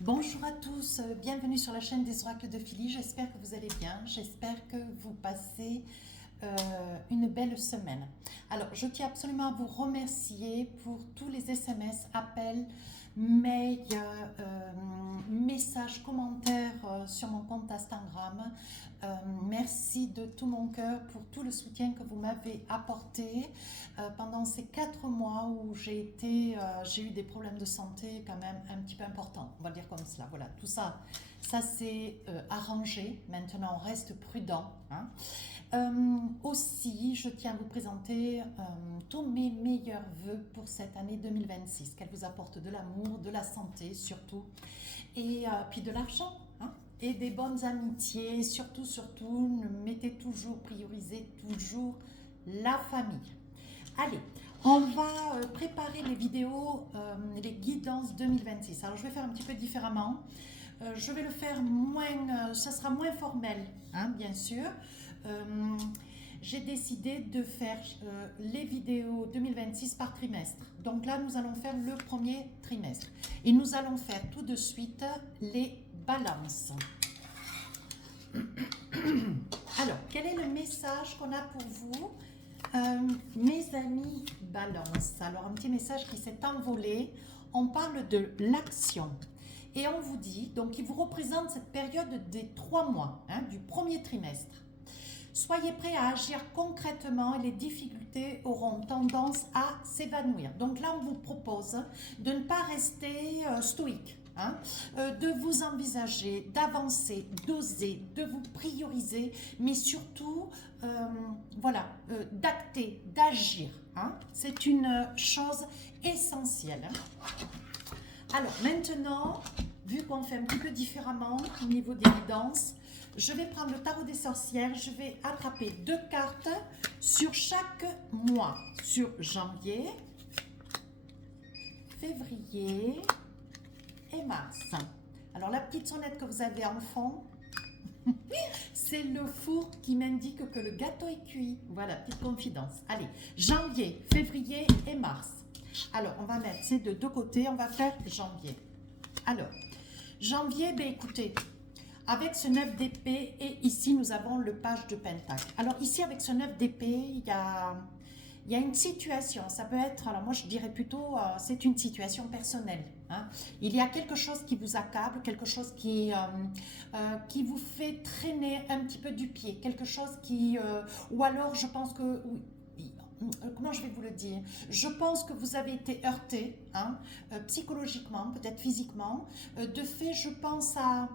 Bonjour à tous, bienvenue sur la chaîne des oracles de Philly. J'espère que vous allez bien, j'espère que vous passez une belle semaine. Alors, je tiens absolument à vous remercier pour tous les SMS, appels, mails, messages, commentaires sur mon compte Instagram. Merci de tout mon cœur pour tout le soutien que vous m'avez apporté pendant ces 4 mois où j'ai eu des problèmes de santé quand même un petit peu importants, on va le dire comme cela. Voilà, tout ça, ça s'est arrangé. Maintenant, on reste prudent, hein. Aussi, je tiens à vous présenter tous mes meilleurs vœux pour cette année 2026, qu'elle vous apporte de l'amour, de la santé surtout, et puis de l'argent, hein, et des bonnes amitiés. Surtout, priorisez toujours la famille. Allez, on va préparer les vidéos, les guidances 2026. Alors, je vais faire un petit peu différemment. Je vais le faire moins, ça sera moins formel, hein, bien sûr. J'ai décidé de faire les vidéos 2026 par trimestre. Donc là, nous allons faire le premier trimestre. Et nous allons faire tout de suite les balances. Alors, quel est le message qu'on a pour vous, mes amis balance? Alors, un petit message qui s'est envolé. On parle de l'action. Et on vous dit, donc il vous représente cette période des 3 mois, hein, du premier trimestre. Soyez prêts à agir concrètement et les difficultés auront tendance à s'évanouir. Donc là, on vous propose de ne pas rester stoïque, hein, de vous envisager, d'avancer, d'oser, de vous prioriser, mais surtout, d'acter, d'agir, hein. C'est une chose essentielle, hein. Alors maintenant, vu qu'on fait un petit peu différemment au niveau des guidances, je vais prendre le tarot des sorcières, je vais attraper 2 cartes sur chaque mois, sur janvier, février et mars. Alors la petite sonnette que vous avez en fond, c'est le four qui m'indique que le gâteau est cuit. Voilà, petite confidence. Allez, janvier, février et mars. Alors, on va mettre ces deux côtés, on va faire janvier. Alors, janvier, ben écoutez, avec ce 9 d'épée, et ici nous avons le page de pentacle. Alors ici, avec ce 9 d'épée, il y a une situation, ça peut être, alors moi je dirais plutôt, c'est une situation personnelle, hein. Il y a quelque chose qui vous accable, quelque chose qui vous fait traîner un petit peu du pied, quelque chose ou alors je pense que... Comment je vais vous le dire? Je pense que vous avez été heurté, hein, psychologiquement, peut-être physiquement. De fait, je pense à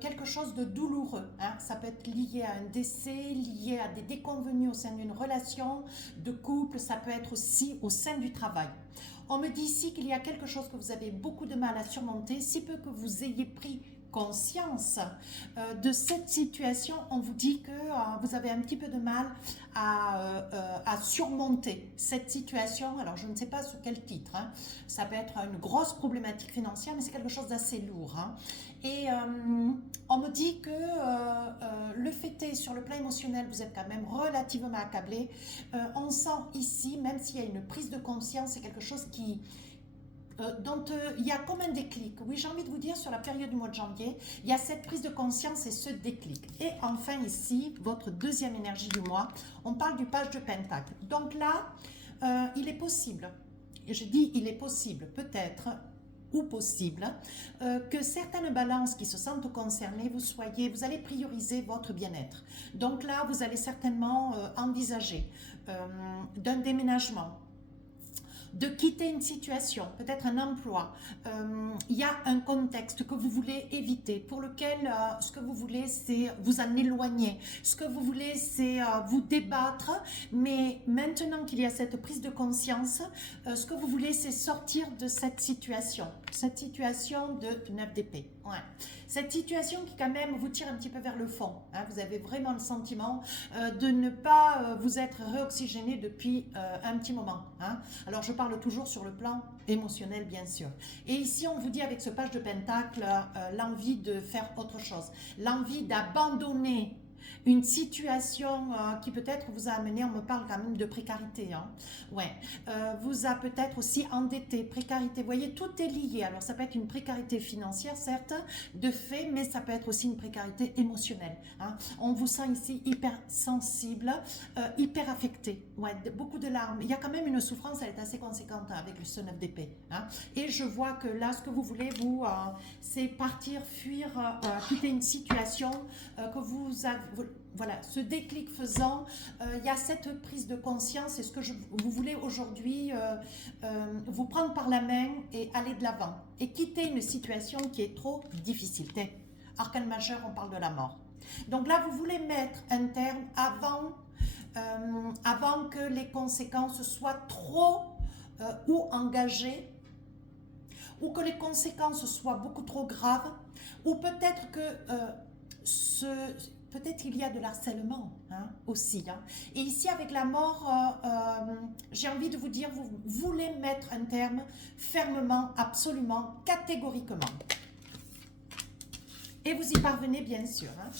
quelque chose de douloureux, hein. Ça peut être lié à un décès, lié à des déconvenus au sein d'une relation de couple. Ça peut être aussi au sein du travail. On me dit ici qu'il y a quelque chose que vous avez beaucoup de mal à surmonter, si peu que vous ayez pris conscience de cette situation. On vous dit que vous avez un petit peu de mal à surmonter cette situation. Alors je ne sais pas sous quel titre, hein. Ça peut être une grosse problématique financière, mais c'est quelque chose d'assez lourd, hein. Et on me dit que le fait est, sur le plan émotionnel, vous êtes quand même relativement accablé. On sent ici, même s'il y a une prise de conscience, c'est quelque chose dont il y a comme un déclic. Oui, j'ai envie de vous dire, sur la période du mois de janvier, il y a cette prise de conscience et ce déclic. Et enfin ici, votre deuxième énergie du mois, on parle du page de pentacle. Donc là, il est possible, et je dis il est possible, peut-être, ou possible, que certaines balances qui se sentent concernées, vous allez prioriser votre bien-être. Donc là, vous allez certainement envisager d'un déménagement, de quitter une situation, peut-être un emploi. Il y a un contexte que vous voulez éviter, pour lequel ce que vous voulez, c'est vous en éloigner. Ce que vous voulez, c'est vous débattre. Mais maintenant qu'il y a cette prise de conscience, ce que vous voulez, c'est sortir de cette situation de 9 d'épée. Ouais. Cette situation qui quand même vous tire un petit peu vers le fond, hein. Vous avez vraiment le sentiment de ne pas vous être réoxygéné depuis un petit moment, hein. Alors je parle toujours sur le plan émotionnel, bien sûr. Et ici on vous dit, avec ce page de pentacle, l'envie de faire autre chose, l'envie d'abandonner Une situation qui peut-être vous a amené, on me parle quand même de précarité, hein. Ouais, vous a peut-être aussi endetté, précarité. Vous voyez, tout est lié. Alors ça peut être une précarité financière, certes, de fait, mais ça peut être aussi une précarité émotionnelle, hein. On vous sent ici hyper sensible, hyper affecté. Ouais, beaucoup de larmes. Il y a quand même une souffrance, elle est assez conséquente avec le 9 d'épée, hein. Et je vois que là, ce que vous voulez, vous, c'est partir, fuir, quitter une situation que vous avez, voilà, ce déclic faisant, il y a cette prise de conscience, et ce que vous voulez aujourd'hui, vous prendre par la main et aller de l'avant, et quitter une situation qui est trop difficile. Arcane majeur, on parle de la mort. Donc là, vous voulez mettre un terme avant que les conséquences soient trop ou engagées, ou que les conséquences soient beaucoup trop graves, ou peut-être que peut-être il y a de l'harcèlement, hein, aussi, hein. Et ici avec la mort, j'ai envie de vous dire, vous voulez mettre un terme fermement, absolument, catégoriquement. Et vous y parvenez bien sûr, hein.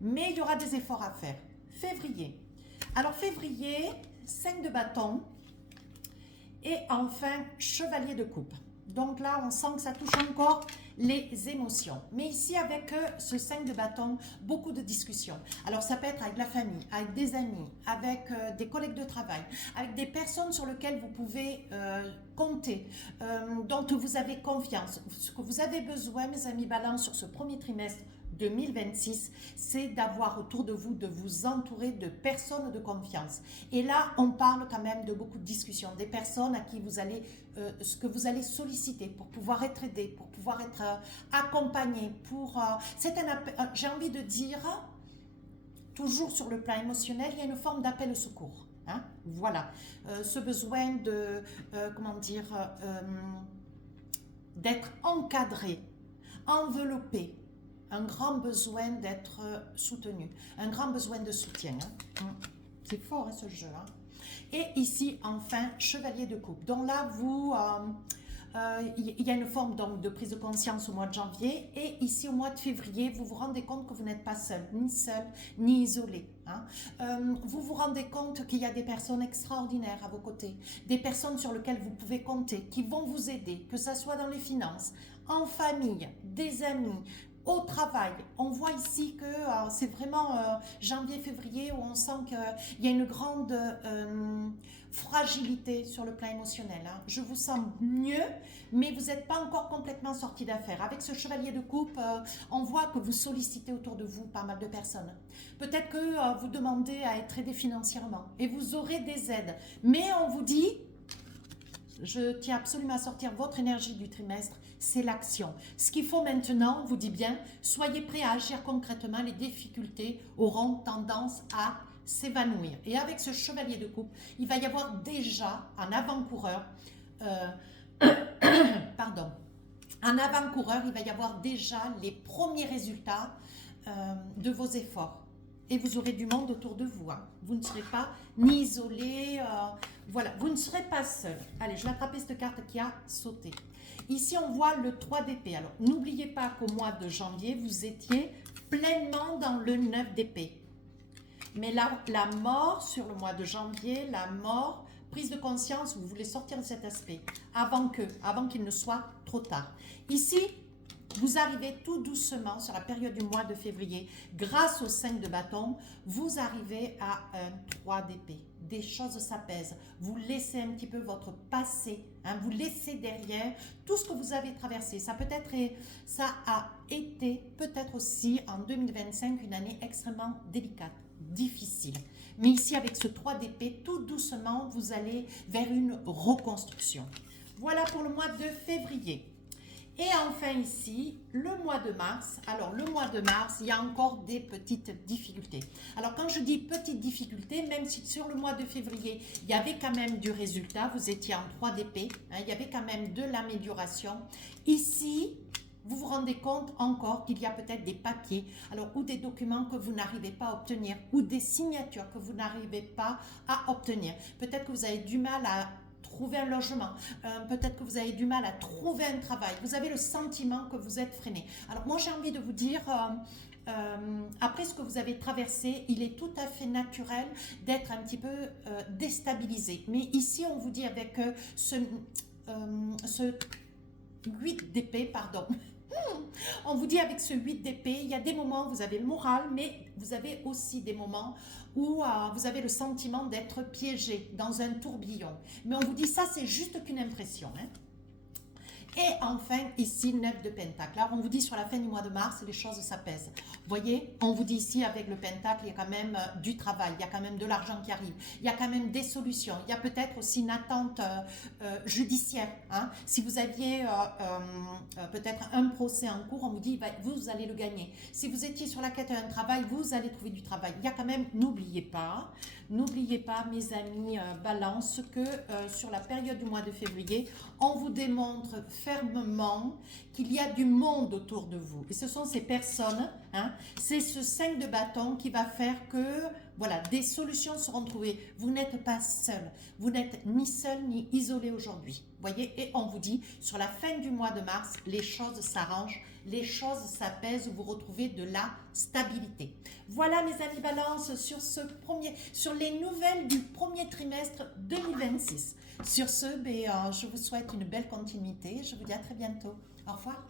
Mais il y aura des efforts à faire. Février. Alors février, 5 de bâton et enfin chevalier de coupe. Donc là, on sent que ça touche encore les émotions. Mais ici, avec ce 5 de bâton, beaucoup de discussions. Alors, ça peut être avec la famille, avec des amis, avec des collègues de travail, avec des personnes sur lesquelles vous pouvez compter, dont vous avez confiance. Ce que vous avez besoin, mes amis Balance, sur ce premier trimestre 2026, c'est d'avoir autour de vous entourer de personnes de confiance. Et là, on parle quand même de beaucoup de discussions, des personnes à qui vous allez, ce que vous allez solliciter pour pouvoir être aidé, pour pouvoir être accompagné, c'est un appel, j'ai envie de dire, toujours sur le plan émotionnel, il y a une forme d'appel au secours. Hein, voilà, ce besoin de, comment dire, d'être encadré, enveloppé, un grand besoin d'être soutenu, un grand besoin de soutien, hein. C'est fort, hein, ce jeu, hein. Et ici, enfin, chevalier de coupe. Donc là, il y a une forme donc, de prise de conscience au mois de janvier. Et ici, au mois de février, vous vous rendez compte que vous n'êtes pas seul, ni isolé, hein. Vous vous rendez compte qu'il y a des personnes extraordinaires à vos côtés, des personnes sur lesquelles vous pouvez compter, qui vont vous aider, que ce soit dans les finances, en famille, des amis, au travail. On voit ici que c'est vraiment janvier-février où on sent qu'il y a une grande fragilité sur le plan émotionnel, hein. Je vous sens mieux, mais vous n'êtes pas encore complètement sorti d'affaire. Avec ce chevalier de coupe, on voit que vous sollicitez autour de vous pas mal de personnes. Peut-être que vous demandez à être aidé financièrement et vous aurez des aides. Mais on vous dit, je tiens absolument à sortir votre énergie du trimestre, c'est l'action. Ce qu'il faut maintenant, on vous dit bien, soyez prêts à agir concrètement, les difficultés auront tendance à s'évanouir. Et avec ce chevalier de coupe, il va y avoir déjà un avant-coureur, pardon, un avant-coureur, il va y avoir déjà les premiers résultats de vos efforts. Et vous aurez du monde autour de vous, hein. Vous ne serez pas ni isolé, voilà, vous ne serez pas seul. Allez, je vais attraper cette carte qui a sauté. Ici, on voit le 3 d'épée. Alors, n'oubliez pas qu'au mois de janvier, vous étiez pleinement dans le 9 d'épée. Mais là, la mort sur le mois de janvier, la mort, prise de conscience, vous voulez sortir de cet aspect avant qu'il ne soit trop tard. Ici, vous arrivez tout doucement sur la période du mois de février, grâce au 5 de bâton, vous arrivez à un 3 d'épée. Des choses s'apaisent. Vous laissez un petit peu votre passé, hein, vous laissez derrière tout ce que vous avez traversé. Ça a été peut-être aussi en 2025 une année extrêmement délicate, difficile. Mais ici, avec ce 3 d'épée, tout doucement, vous allez vers une reconstruction. Voilà pour le mois de février. Et enfin ici, le mois de mars. Alors, le mois de mars, il y a encore des petites difficultés. Alors, quand je dis petites difficultés, même si sur le mois de février, il y avait quand même du résultat, vous étiez en 3 d'épée, hein, il y avait quand même de l'amélioration. Ici, vous vous rendez compte encore qu'il y a peut-être des papiers, alors ou des documents que vous n'arrivez pas à obtenir, ou des signatures que vous n'arrivez pas à obtenir. Peut-être que vous avez du mal à trouver un logement. Peut-être que vous avez du mal à trouver un travail. Vous avez le sentiment que vous êtes freiné. Alors moi j'ai envie de vous dire, après ce que vous avez traversé, il est tout à fait naturel d'être un petit peu déstabilisé. Mais ici on vous dit avec ce 8 d'épée, pardon. On vous dit avec ce 8 d'épée, il y a des moments où vous avez le moral, mais vous avez aussi des moments où vous avez le sentiment d'être piégé dans un tourbillon. Mais on vous dit ça, c'est juste qu'une impression. Hein. Et enfin, ici, 9 de pentacle. Alors, on vous dit sur la fin du mois de mars, les choses s'apaisent. Vous voyez, on vous dit ici, avec le pentacle, il y a quand même du travail, il y a quand même de l'argent qui arrive, il y a quand même des solutions, il y a peut-être aussi une attente judiciaire. Hein. Si vous aviez peut-être un procès en cours, on vous dit, bah, vous allez le gagner. Si vous étiez sur la quête d'un travail, vous allez trouver du travail. Il y a quand même, n'oubliez pas, mes amis balance, que sur la période du mois de février, on vous démontre fermement qu'il y a du monde autour de vous. Et ce sont ces personnes, hein, c'est ce 5 de bâton qui va faire que, voilà, des solutions seront trouvées. Vous n'êtes pas seul. Vous n'êtes ni seul ni isolé aujourd'hui. Voyez, et on vous dit, sur la fin du mois de mars, les choses s'arrangent, les choses s'apaisent, vous retrouvez de la stabilité. Voilà mes amis balance sur les nouvelles du premier trimestre 2026. Sur ce, je vous souhaite une belle continuité. Je vous dis à très bientôt. Au revoir.